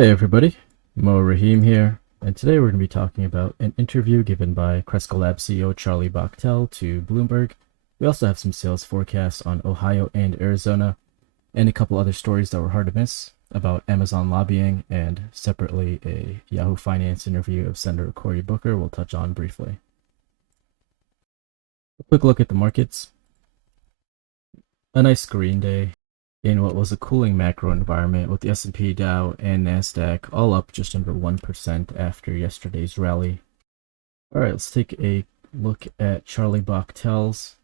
Hey everybody, Mo Rahim here, and today we're going to be talking about an interview given by Cresco Lab CEO Charlie Bachtell to Bloomberg. We also have some sales forecasts on Ohio and Arizona, and a couple other stories that were hard to miss about Amazon lobbying, and separately a Yahoo Finance interview of Senator Cory Booker we'll touch on briefly. A quick look at the markets. A nice green day in what was a cooling macro environment, with the S&P, Dow, and Nasdaq all up just under 1% after yesterday's rally. All right, let's take a look at Charlie Bachtell's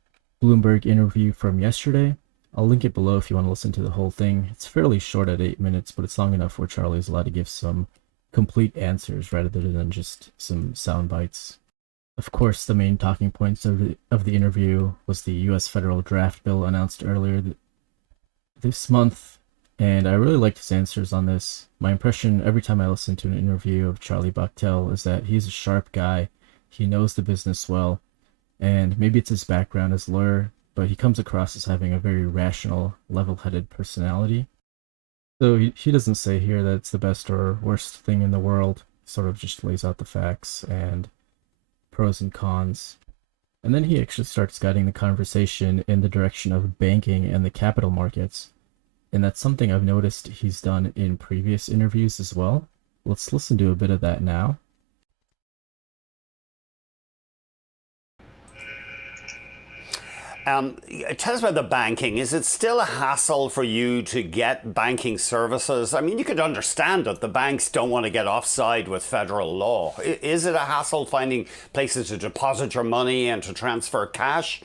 Bloomberg interview from yesterday. I'll link it below if you want to listen to the whole thing. It's fairly short at 8 minutes, but it's long enough where Charlie's allowed to give some complete answers rather than just some sound bites. Of course, the main talking points of the interview was the U.S. federal draft bill announced earlier this month, and I really liked his answers on this. My impression every time I listen to an interview of Charlie Bachtell is that he's a sharp guy. He knows the business well, and maybe it's his background as a lawyer, but he comes across as having a very rational, level-headed personality. So he doesn't say here that it's the best or worst thing in the world. He sort of just lays out the facts and pros and cons. And then he actually starts guiding the conversation in the direction of banking and the capital markets. And that's something I've noticed he's done in previous interviews as well. Let's listen to a bit of that now. Tell us about the banking. Is it still a hassle for you to get banking services? I mean, you could understand that the banks don't want to get offside with federal law. Is it a hassle finding places to deposit your money and to transfer cash?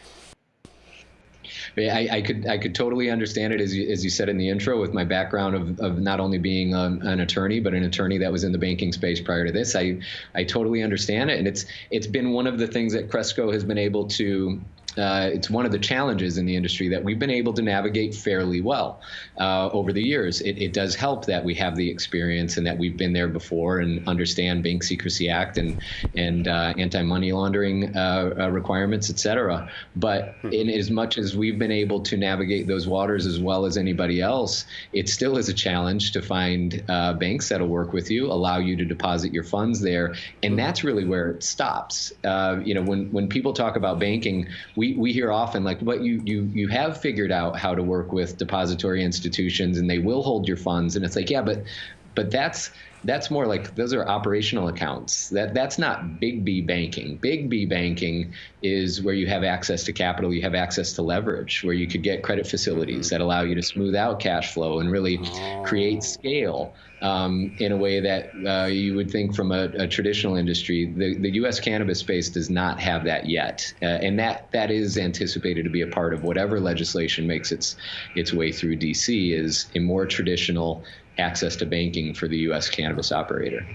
I could totally understand it, as you said in the intro, with my background of not only being an attorney, but an attorney that was in the banking space prior to this. I totally understand it, and it's been one of the things that Cresco has been able to. It's one of the challenges in the industry that we've been able to navigate fairly well over the years. It does help that we have the experience and that we've been there before and understand Bank Secrecy Act and anti-money laundering requirements, et cetera. But in as much as we've been able to navigate those waters as well as anybody else, it still is a challenge to find banks that'll work with you, allow you to deposit your funds there, and that's really where it stops. When people talk about banking, we hear often like, but you have figured out how to work with depository institutions and they will hold your funds. And it's like, yeah, but that's more like those are operational accounts. That's not big B banking. Big B banking is where you have access to capital, you have access to leverage, where you could get credit facilities that allow you to smooth out cash flow and really create scale in a way that you would think from a traditional industry. The U.S. cannabis space does not have that yet, and that is anticipated to be a part of whatever legislation makes its way through D.C. is a more traditional access to banking for the U.S. cannabis operator.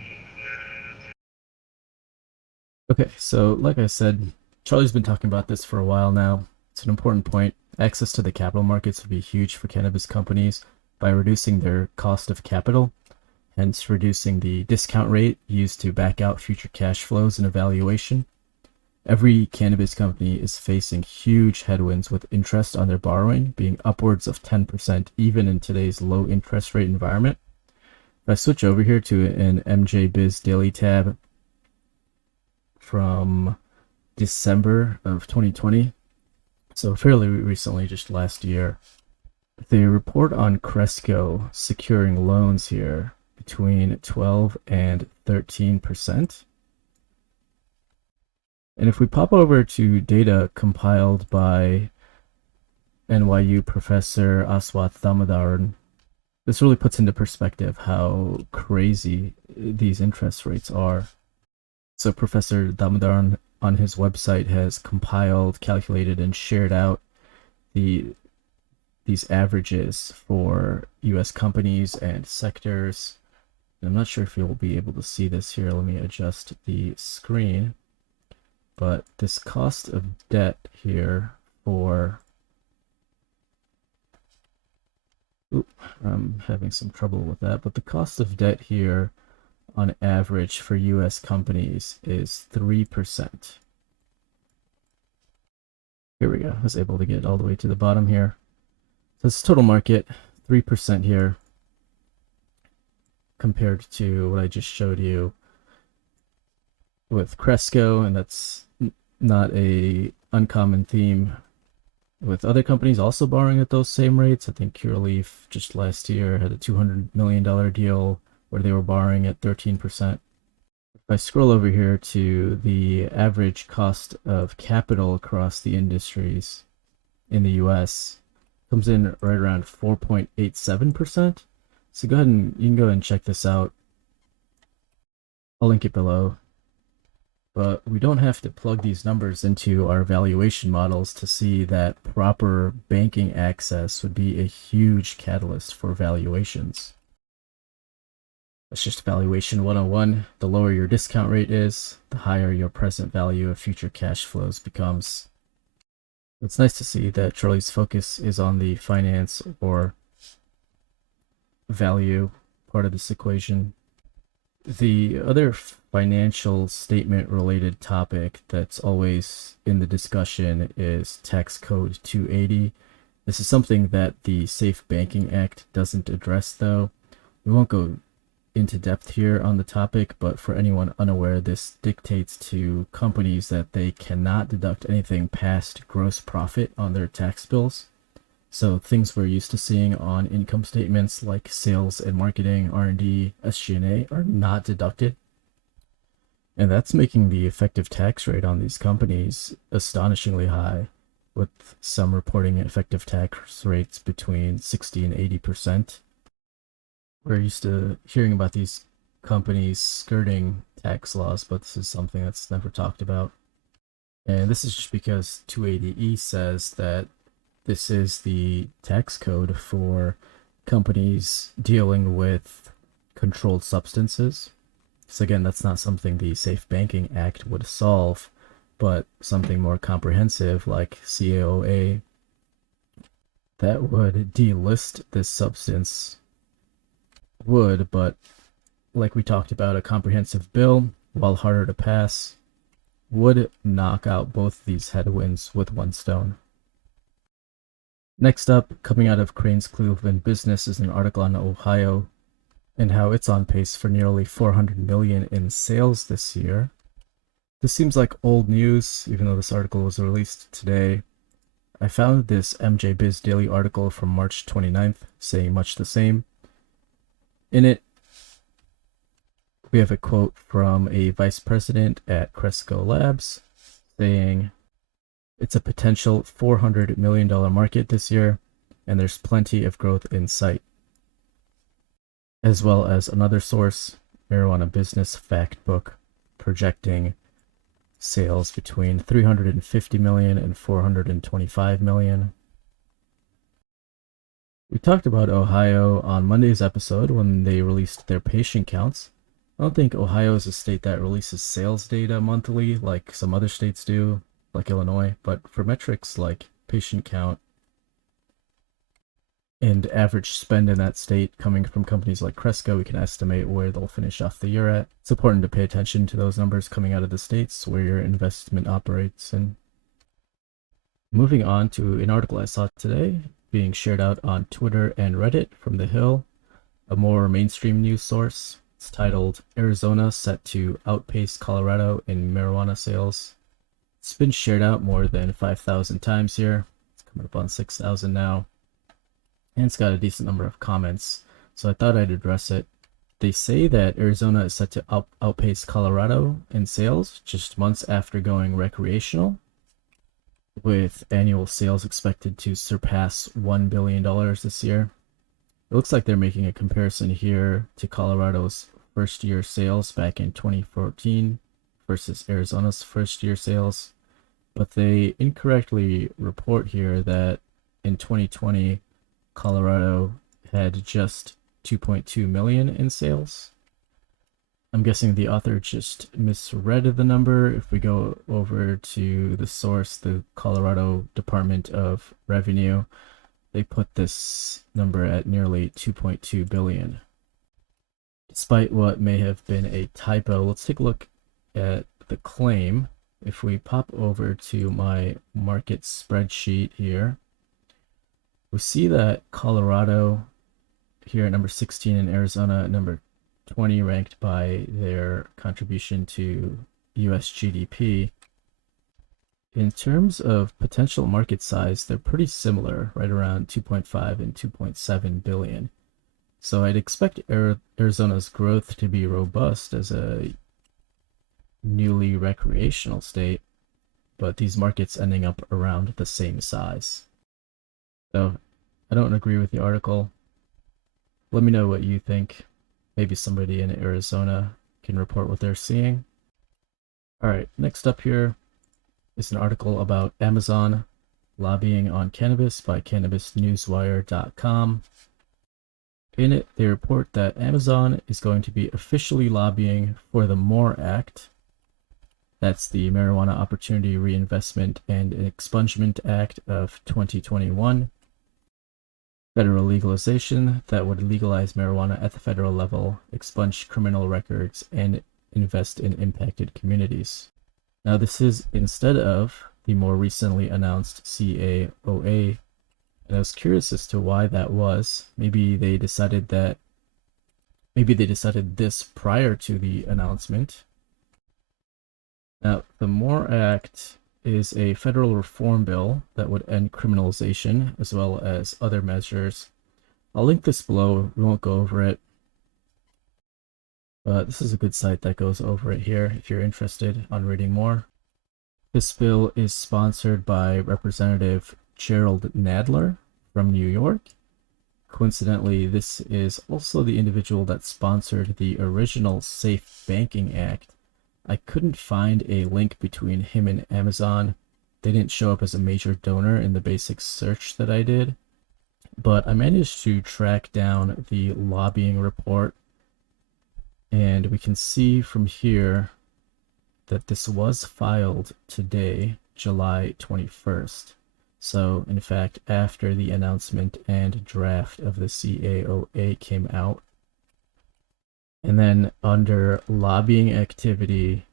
Okay, so like I said, Charlie's been talking about this for a while now. It's an important point. Access to the capital markets would be huge for cannabis companies by reducing their cost of capital, hence reducing the discount rate used to back out future cash flows and evaluation. Every cannabis company is facing huge headwinds, with interest on their borrowing being upwards of 10% even in today's low interest rate environment. If I switch over here to an MJ Biz Daily tab from December of 2020, so fairly recently, just last year, they report on Cresco securing loans here between 12 and 13%. And if we pop over to data compiled by NYU professor Aswath Damodaran, this really puts into perspective how crazy these interest rates are. So Professor Damodaran on his website has compiled, calculated, and shared out these averages for U.S. companies and sectors. I'm not sure if you'll be able to see this here. Let me adjust the screen. But this cost of debt here for... I'm having some trouble with that. But the cost of debt here on average for U.S. companies is 3%. Here we go. I was able to get all the way to the bottom here. So it's total market, 3% here. compared to what I just showed you with Cresco, and that's not a uncommon theme with other companies also borrowing at those same rates. I think Curaleaf just last year had a $200 million deal where they were borrowing at 13%. If I scroll over here to the average cost of capital across the industries in the US, comes in right around 4.87%. So go ahead and you can go ahead and check this out. I'll link it below. But we don't have to plug these numbers into our valuation models to see that proper banking access would be a huge catalyst for valuations. That's just valuation 101. The lower your discount rate is, the higher your present value of future cash flows becomes. It's nice to see that Charlie's focus is on the finance or value part of this equation. The other financial statement related topic that's always in the discussion is tax code 280. This is something that the Safe Banking Act doesn't address, though. We won't go into depth here on the topic, but for anyone unaware, this dictates to companies that they cannot deduct anything past gross profit on their tax bills. So things we're used to seeing on income statements like sales and marketing, R&D, SG&A are not deducted. And that's making the effective tax rate on these companies astonishingly high, with some reporting effective tax rates between 60 and 80%. We're used to hearing about these companies skirting tax laws, but this is something that's never talked about. And this is just because 280E says that this is the tax code for companies dealing with controlled substances. So again, that's not something the Safe Banking Act would solve, but something more comprehensive like CAOA that would delist this substance would, but like we talked about, a comprehensive bill, while harder to pass, would knock out both these headwinds with one stone. Next up, coming out of Crane's Cleveland Business, is an article on Ohio and how it's on pace for nearly 400 million in sales this year. This seems like old news, even though this article was released today. I found this MJ Biz Daily article from March 29th saying much the same. In it, we have a quote from a vice president at Cresco Labs saying, "It's a potential $400 million market this year, and there's plenty of growth in sight." As well as another source, Marijuana Business Fact Book, projecting sales between 350 million and 425 million. We talked about Ohio on Monday's episode when they released their patient counts. I don't think Ohio is a state that releases sales data monthly like some other states do, like Illinois, but for metrics like patient count and average spend in that state coming from companies like Cresco, we can estimate where they'll finish off the year at. It's important to pay attention to those numbers coming out of the states where your investment operates. And moving on to an article I saw today being shared out on Twitter and Reddit from The Hill, a more mainstream news source. It's titled "Arizona Set to Outpace Colorado in Marijuana Sales." It's been shared out more than 5,000 times here. It's coming up on 6,000 now. And it's got a decent number of comments, so I thought I'd address it. They say that Arizona is set to outpace Colorado in sales just months after going recreational, with annual sales expected to surpass $1 billion this year. It looks like they're making a comparison here to Colorado's first year sales back in 2014 versus Arizona's first year sales, but they incorrectly report here that in 2020, Colorado had just 2.2 million in sales. I'm guessing the author just misread the number. If we go over to the source, the Colorado Department of Revenue, they put this number at nearly 2.2 billion. Despite what may have been a typo, let's take a look at the claim. If we pop over to my market spreadsheet here, we see that Colorado here at number 16 and Arizona at number 20 ranked by their contribution to US GDP. In terms of potential market size, they're pretty similar, right around 2.5 and 2.7 billion. So I'd expect Arizona's growth to be robust as a newly recreational state, but these markets ending up around the same size. So I don't agree with the article. Let me know what you think. Maybe somebody in Arizona can report what they're seeing. All right, next up here is an article about Amazon lobbying on cannabis by cannabisnewswire.com. In it, they report that Amazon is going to be officially lobbying for the MORE Act. That's the Marijuana Opportunity Reinvestment and Expungement Act of 2021. Federal legalization that would legalize marijuana at the federal level, expunge criminal records, and invest in impacted communities. Now, this is instead of the more recently announced CAOA, and I was curious as to why that was. Maybe they decided this prior to the announcement. Now, the MORE Act is a federal reform bill that would end criminalization as well as other measures. I'll link this below. We won't go over it, but this is a good site that goes over it here if you're interested on reading more. This bill is sponsored by Representative Gerald Nadler from New York. Coincidentally, this is also the individual that sponsored the original Safe Banking Act. I couldn't find a link between him and Amazon. They didn't show up as a major donor in the basic search that I did, but I managed to track down the lobbying report, and we can see from here that this was filed today, July 21st. So, in fact, after the announcement and draft of the CAOA came out. And then under lobbying activity,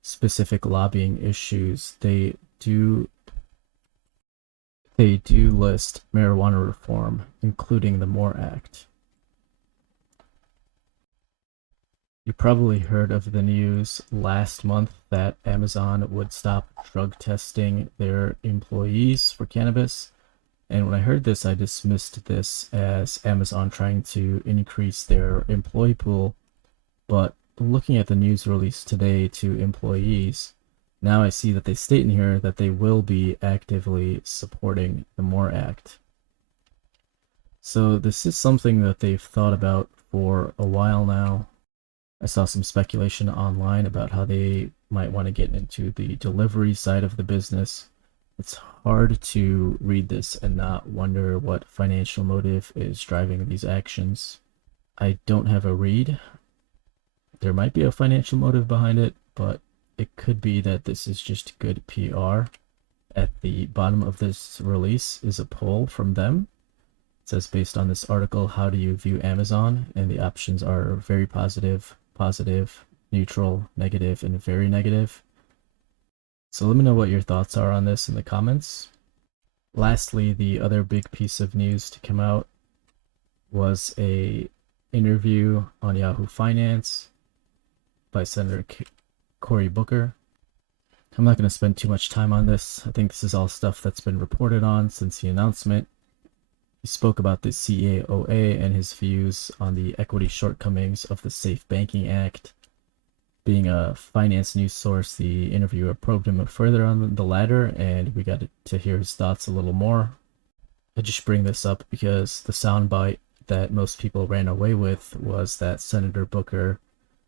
specific lobbying issues, they do list marijuana reform, including the MORE Act. You probably heard of the news last month that Amazon would stop drug testing their employees for cannabis. And when I heard this, I dismissed this as Amazon trying to increase their employee pool. But looking at the news release today to employees, now I see that they state in here that they will be actively supporting the MORE Act. So this is something that they've thought about for a while now. I saw some speculation online about how they might want to get into the delivery side of the business. It's hard to read this and not wonder what financial motive is driving these actions. I don't have a read. There might be a financial motive behind it, but it could be that this is just good PR. At the bottom of this release is a poll from them. It says, based on this article, how do you view Amazon? And the options are very positive, neutral, negative, and very negative. So let me know what your thoughts are on this in the comments. Lastly, the other big piece of news to come out was a interview on Yahoo Finance by Senator Cory Booker. I'm not going to spend too much time on this. I think this is all stuff that's been reported on since the announcement. He spoke about the CAOA and his views on the equity shortcomings of the Safe Banking Act. Being a finance news source, the interviewer probed him further on the latter, and we got to hear his thoughts a little more. I just bring this up because the soundbite that most people ran away with was that Senator Booker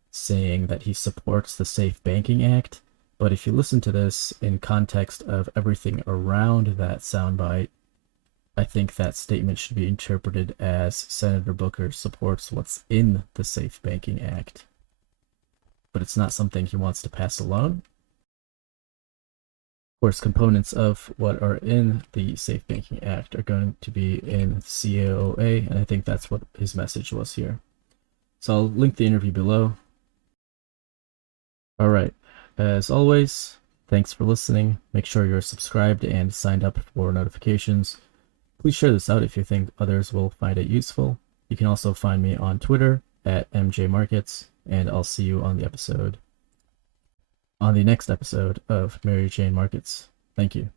saying that he supports the Safe Banking Act. But if you listen to this in context of everything around that soundbite, I think that statement should be interpreted as Senator Booker supports what's in the Safe Banking Act, but it's not something he wants to pass alone. Of course, components of what are in the Safe Banking Act are going to be in CAOA, and I think that's what his message was here. So I'll link the interview below. All right, as always, thanks for listening. Make sure you're subscribed and signed up for notifications. Please share this out if you think others will find it useful. You can also find me on Twitter at MJ Markets, and I'll see you on the next episode of Mary Jane Markets. Thank you.